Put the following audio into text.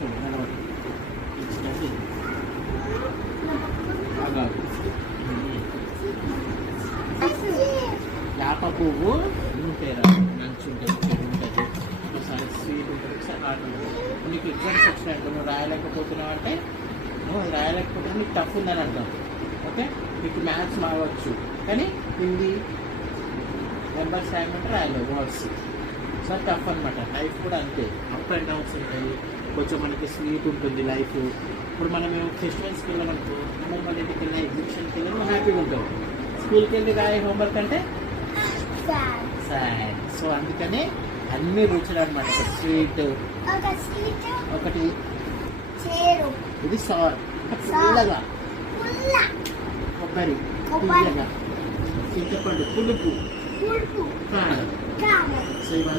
చూడు కనబడి యాప పువ్వు ఉంటాయిరా, మంచి ఉంటుంది, చెడు ఉంటుంది, ఒకసారి స్వీట్ ఉంటుంది, ఒకసారి హాట్ ఉంటుంది. నీకు ఎగ్జామ్స్ వచ్చినట్టు నువ్వు రాయలేకపోతున్నావు అంటే నువ్వు అది రాయలేకపోతే నీకు టఫ్ ఉందని అర్థం. ఓకే, నీకు మ్యాథ్స్ మారవచ్చు కానీ హిందీ నెంబర్స్ రాయమంటే రాయలేవు వర్డ్స్. సో టఫ్ అనమాట. లైఫ్ కూడా అంతే, అప్ అండ్ డౌన్స్ ఉంటాయి. కొంచెం మనకి స్వీట్ ఉంటుంది లైఫ్. ఇప్పుడు మనం ఫెస్టివల్స్కి వెళ్ళామనుకో, మనం మన ఇంటికి వెళ్ళిన ఎగ్జిబిషన్కి వెళ్ళి నువ్వు హ్యాపీగా ఉంటావు. స్కూల్కి వెళ్ళి రాయే హోంవర్క్ అంటే సాడ్. సో అందుకని అన్ని రుచులు అనమాట. ఒక స్వీట్, ఒకటి ఇది సార్, పుల్లగా, కొబ్బరి తీయగా, చింతపండు పులుపు, కారం. సో ఇవన్నీ